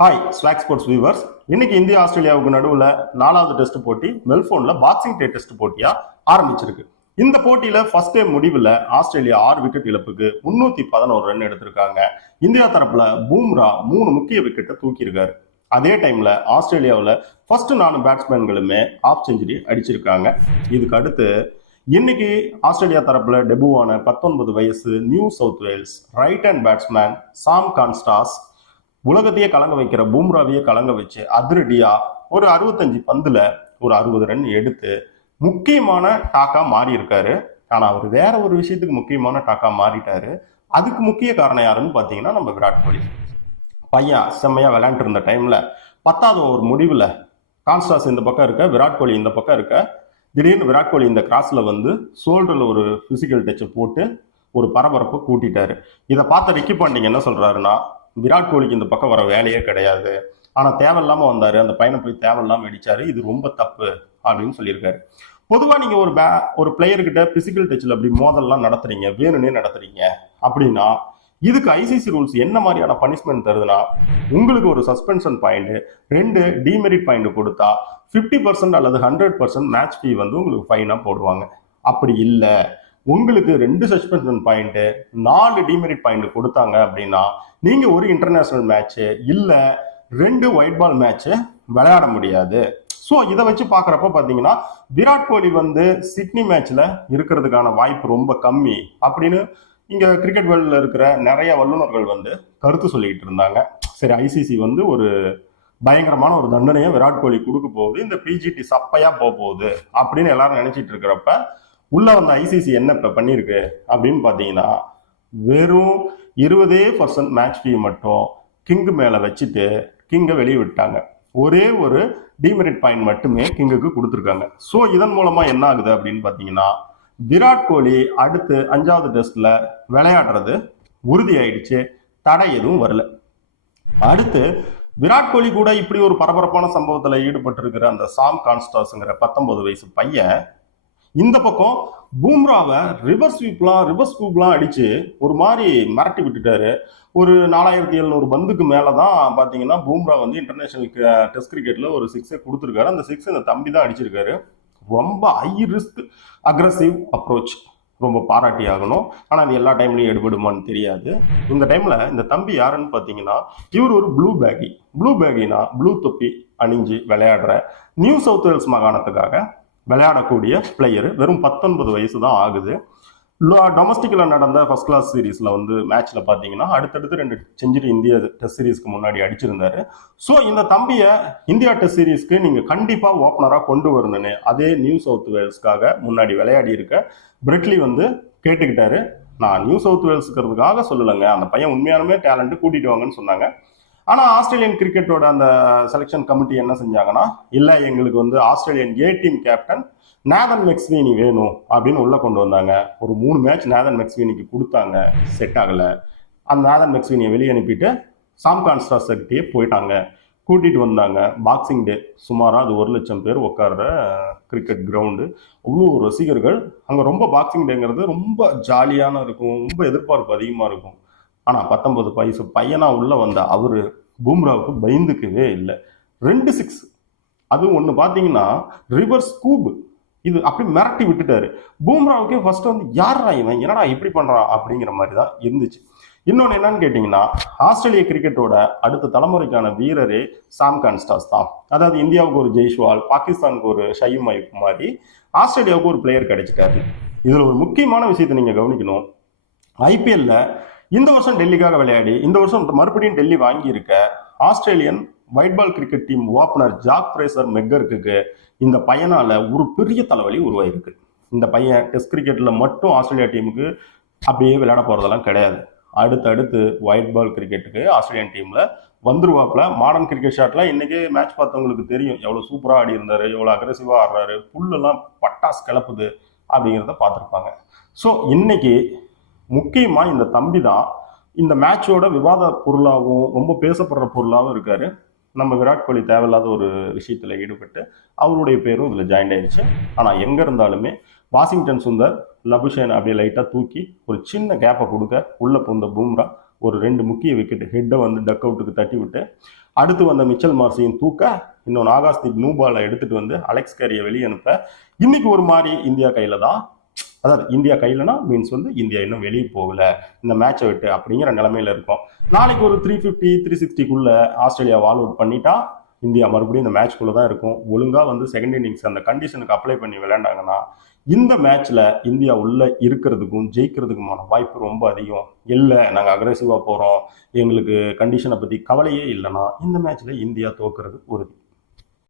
Hi swag sports viewers இன்னைக்கு India ஆஸ்திரேலியாவுக்கு நடுவில் நாலாவது டெஸ்ட் போட்டி மெல்போன்ல பாக்ஸிங் டே டெஸ்ட் போட்டியா ஆரம்பிச்சிருக்கு. இந்த போட்டியில ஃபர்ஸ்ட் டே முடிவில் ஆஸ்திரேலியா ஆறு விக்கெட் இழப்புக்கு முன்னூத்தி பதினோரு ரன் எடுத்திருக்காங்க. இந்தியா தரப்புல பூம்ரா மூணு முக்கிய விக்கெட்டை தூக்கியிருக்காரு. அதே டைம்ல ஆஸ்திரேலியாவில் ஃபர்ஸ்ட் நாலு பேட்ஸ்மேன்களுமே ஆஃப் செஞ்சுரி அடிச்சிருக்காங்க. இதுக்கு அடுத்து இன்னைக்கு ஆஸ்திரேலியா தரப்புல டெபுவான பத்தொன்பது வயசு New South Wales right hand batsman Sam Konstas உலகத்தையே கலங்க வைக்கிற பூம்ராவையே கலங்க வச்சு அதிரடியா ஒரு அறுபத்தஞ்சு பந்துல ஒரு அறுபது ரன் எடுத்து முக்கியமான டாக்கா மாறி இருக்காரு ஆனா அவர் வேற ஒரு விஷயத்துக்கு முக்கியமான டாக்கா மாறிட்டாரு. அதுக்கு முக்கிய காரணம் யாருன்னு பாத்தீங்கன்னா நம்ம விராட் கோலி. பையன் செம்மையா விளையாண்டு இருந்த டைம்ல பத்தாவது ஓவர் முடிவுல கான்ஸ்டாஸ் இந்த பக்கம் இருக்க விராட் கோலி இந்த பக்கம் இருக்க திடீர்னு விராட் கோலி இந்த கிராஸ்ல வந்து ஷோல்டர்ல ஒரு பிசிக்கல் டச்சை போட்டு ஒரு பரபரப்பை கூட்டிட்டாரு. இதை பார்த்த ரிக்கி பாண்டிங் என்ன சொல்றாருன்னா விராட் கோலிக்கு இந்த பக்கம் வர வேலையே கிடையாது. ஆனால் தேவையில்லாமல் வந்தார். அந்த பையனை போய் தேவையில்லாமல் அடித்தார் இது ரொம்ப தப்பு அப்படின்னு சொல்லியிருக்காரு. பொதுவாக நீங்கள் ஒரு பே ஒரு பிளேயர்கிட்ட பிசிக்கல் டச்சில் அப்படி மோதல்லாம் நடத்துறீங்க வேணும்னே நடத்துறீங்க அப்படின்னா இதுக்கு ஐசிசி ரூல்ஸ் என்ன மாதிரியான பனிஷ்மெண்ட் தருதுன்னா உங்களுக்கு ஒரு சஸ்பென்ஷன் பாயிண்ட் ரெண்டு டிமெரிட் பாயிண்ட் கொடுத்தா ஃபிஃப்டி பர்சன்ட் அல்லது ஹண்ட்ரட் பர்சன்ட் மேட்ச் ஃபீ வந்து உங்களுக்கு ஃபைனாக போடுவாங்க. அப்படி இல்லை. உங்களுக்கு ரெண்டு சஸ்பென்ஷன் பாயிண்ட்டு நாலு டிமெரிட் பாயிண்ட் கொடுத்தாங்க அப்படின்னா நீங்க ஒரு இன்டர்நேஷனல் மேட்ச்சு இல்லை ரெண்டு ஒயிட் பால் மேட்ச்சு விளையாட முடியாது. ஸோ இதை வச்சு பார்க்குறப்ப பார்த்தீங்கன்னா விராட் கோலி வந்து சிட்னி மேட்ச்சில் இருக்கிறதுக்கான வாய்ப்பு ரொம்ப கம்மி அப்படின்னு இங்கே கிரிக்கெட் வேர்ல்டில் இருக்கிற நிறைய வல்லுநர்கள் வந்து கருத்து சொல்லிக்கிட்டு இருந்தாங்க. சரி ஐசிசி வந்து ஒரு பயங்கரமான ஒரு தண்டனையை விராட் கோலி கொடுக்க போகுது. இந்த பிஜிடி சப்பையாக போக போகுது அப்படின்னு எல்லாரும் நினச்சிட்டு இருக்கிறப்ப உள்ளே வந்த ஐசிசி என்ன இப்போ பண்ணியிருக்கு அப்படின்னு பார்த்தீங்கன்னா வெறும் இருபதே பர்சன்ட் மேட்ச் ஃபீ மட்டும் கிங்கு மேலே வச்சுட்டு கிங்கை வெளியே விட்டாங்க. ஒரே ஒரு டிமெரிட் பாயிண்ட் மட்டுமே கிங்குக்கு கொடுத்துருக்காங்க. ஸோ இதன் மூலமாக என்ன ஆகுது அப்படின்னு பார்த்தீங்கன்னா விராட் கோலி அடுத்து அஞ்சாவது டெஸ்ட்டில் விளையாடுறது உறுதி ஆயிடுச்சு தடை எதுவும் வரல. அடுத்து விராட் கோலி கூட இப்படி ஒரு பரபரப்பான சம்பவத்தில் ஈடுபட்டிருக்கிற அந்த சாம் கான்ஸ்டாஸுங்கிற பத்தொன்பது வயசு பையன் இந்த பக்கம் பூம்ராவை ரிவர்ஸ் ஸ்வீப்லாம் ரிவர்ஸ் ஸ்வீப்லாம் அடித்து ஒரு மாதிரி மிரட்டி விட்டுட்டாரு. ஒரு நாலாயிரத்தி எழுநூறு பந்துக்கு மேலே தான் பார்த்தீங்கன்னா பூம்ரா வந்து இன்டர்நேஷனல் டெஸ்ட் கிரிக்கெட்டில் ஒரு சிக்ஸை கொடுத்துருக்காரு. அந்த சிக்ஸ் இந்த தம்பி தான் அடிச்சிருக்காரு. ரொம்ப ஹை ரிஸ்க் அக்ரஸிவ் அப்ரோச் ரொம்ப பாராட்டி ஆகணும். ஆனால் அது எல்லா டைம்லையும் எடுபடுமான்னு தெரியாது. இந்த டைமில் இந்த தம்பி யாருன்னு பார்த்தீங்கன்னா இவர் ஒரு ப்ளூ பேகி ப்ளூ பேகினா ப்ளூ தொப்பி அணிஞ்சு விளையாடுற நியூ சவுத் வேல்ஸ் மாகாணத்துக்காக விளையாடக்கூடிய பிளேயர் வெறும் பத்தொன்பது வயசு தான் ஆகுது டொமஸ்டிக்கில் நடந்த ஃபர்ஸ்ட் கிளாஸ் சீரீஸில் வந்து மேட்ச்சில் பார்த்தீங்கன்னா அடுத்தடுத்து ரெண்டு செஞ்சுரி இந்திய டெஸ்ட் சீரீஸ்க்கு முன்னாடி அடிச்சிருந்தாரு. ஸோ இந்த தம்பியை இந்தியா டெஸ்ட் சீரீஸ்க்கு நீங்கள் கண்டிப்பாக ஓப்பனராக கொண்டு வரணும்னு அதே நியூ சவுத் வேல்ஸ்க்காக முன்னாடி விளையாடி இருக்க பிரிட்லி வந்து கேட்டுக்கிட்டாரு. நான் நியூ சவுத் வேல்ஸுக்கிறதுக்காக சொல்லலைங்க. அந்த பையன் உண்மையாலுமே டேலண்ட்டு கூட்டிட்டு வாங்கன்னு சொன்னாங்க. ஆனால் ஆஸ்திரேலியன் கிரிக்கெட்டோட அந்த செலெக்ஷன் கமிட்டி என்ன செஞ்சாங்கன்னா இல்லை எங்களுக்கு வந்து Australian A team captain Nathan McSweeney வேணும் அப்படின்னு உள்ளே கொண்டு வந்தாங்க. ஒரு மூணு மேட்ச் நேதன் மெக்ஸ்வீனிக்கு கொடுத்தாங்க. செட் ஆகலை. அந்த நேதன் மெக்ஸ்வீனியை வெளியே அனுப்பிட்டு சாம் கான்ஸ்டாஸ் கிட்டேயே போயிட்டாங்க. கூட்டிட்டு வந்தாங்க. பாக்ஸிங் டே சுமாராக அது ஒரு லட்சம் பேர் உட்கார்ற கிரிக்கெட் கிரவுண்டு அவ்வளோ ரசிகர்கள். அங்கே ரொம்ப பாக்ஸிங் டேங்கிறது ரொம்ப ஜாலியான இருக்கும். ரொம்ப எதிர்பார்ப்பு அதிகமாக இருக்கும். ஆனால் பத்தொன்பது வயசு பையனாக உள்ளே வந்த அவர் பூம்ராவுக்கு பயந்துக்கவே இல்லை. ரெண்டு சிக்ஸ் அது ஒன்று பார்த்தீங்கன்னா ரிவர்ஸ் கூப் இது அப்படி மிரட்டி விட்டுட்டாரு. பூம்ராவுக்கே ஃபர்ஸ்ட் வந்து யாரா இவன்? என்னடா இப்படி பண்ணுறான் அப்படிங்கிற மாதிரி தான் இருந்துச்சு. இன்னொன்று என்னன்னு கேட்டிங்கன்னா ஆஸ்திரேலிய கிரிக்கெட்டோட அடுத்த தலைமுறைக்கான வீரரே சாம் கான்ஸ்டாஸ் தான். அதாவது இந்தியாவுக்கு ஒரு ஜெய்ஷ்வால் பாகிஸ்தானுக்கு ஒரு ஷயீம் ஐப் மாதிரி ஆஸ்திரேலியாவுக்கு ஒரு பிளேயர் கிடைச்சிட்டாரு. இதில் ஒரு முக்கியமான விஷயத்தை நீங்கள் கவனிக்கணும். ஐபிஎல்ல இந்த வருஷம் டெல்லிக்காக விளையாடி இந்த வருஷம் மறுபடியும் டெல்லி வாங்கியிருக்க Australian white ball cricket team opener Jake Fraser மெக்கருக்கு இந்த பையனால ஒரு பெரிய தலைவலி உருவாயிருக்கு. இந்த பையன் டெஸ்ட் கிரிக்கெட்ல மட்டும் ஆஸ்திரேலியா டீமுக்கு அப்படியே விளையாட போறதெல்லாம் கிடையாது. அடுத்து அடுத்து ஒயிட் பால் கிரிக்கெட்டுக்கு ஆஸ்திரேலியன் டீம்ல வந்துருவாப்புல. மாடர்ன் கிரிக்கெட் ஷாட்டில் இன்னைக்கு மேட்ச் பார்த்தவங்களுக்கு தெரியும். எவ்வளவு சூப்பரா ஆடி இருந்தாரு எவ்வளவு அக்ரெசிவா ஆடுறாரு புல்லெல்லாம் பட்டாஸ் கிளப்புது அப்படிங்கிறத பார்த்துருப்பாங்க. ஸோ இன்னைக்கு முக்கியமா இந்த தம்பி தான் இந்த மேட்சோட விவாத பொருளாகவும் ரொம்ப பேசப்படுற பொருளாகவும் இருக்காரு. நம்ம விராட் கோலி தேவையில்லாத ஒரு விஷயத்துல ஈடுபட்டு அவருடைய பேரும் இதுல ஜாயின் ஆயிடுச்சு ஆனா எங்க இருந்தாலுமே வாஷிங்டன் சுந்தர் லபுஷேன் அப்படியே லைட்டா தூக்கி ஒரு சின்ன கேப்பை கொடுக்க உள்ள புந்த பூம்ரா ஒரு ரெண்டு முக்கிய விக்கெட் ஹெட்டை வந்து டக் அவுட்டுக்கு தட்டி விட்டு அடுத்து வந்த மிச்சல் மார்சியும் தூக்க இன்னொன்று ஆகாஷ்தீப் நூபாலை எடுத்துகிட்டு வந்து அலெக்ஸ் கேரியை வெளியே அனுப்ப இன்னைக்கு ஒரு மாதிரி இந்தியா கையில் தான் அதாவது இந்தியா கையிலனா மீன்ஸ் வந்து இந்தியா இன்னும் வெளியே போகல. இந்த மேட்சை விட்டு அப்படிங்கிற நிலைமையில இருக்கும். நாளைக்கு ஒரு த்ரீ ஃபிஃப்டி த்ரீ சிக்ஸ்டிக்குள்ள ஆஸ்திரேலியா வால் அவுட் பண்ணிட்டா இந்தியா மறுபடியும் இந்த மேட்ச்குள்ள தான் இருக்கும். ஒழுங்கா வந்து செகண்ட் இன்னிங்ஸ் அந்த கண்டிஷனுக்கு அப்ளை பண்ணி விளையாண்டாங்கன்னா இந்த மேட்ச்ல இந்தியா உள்ள இருக்கிறதுக்கும் ஜெயிக்கிறதுக்குமான வாய்ப்பு ரொம்ப அதிகம். இல்லை நாங்கள் அக்ரெசிவாக போகிறோம் எங்களுக்கு கண்டிஷனை பற்றி கவலையே இல்லைன்னா இந்த மேட்ச்ல இந்தியா தோக்குறது உறுதி.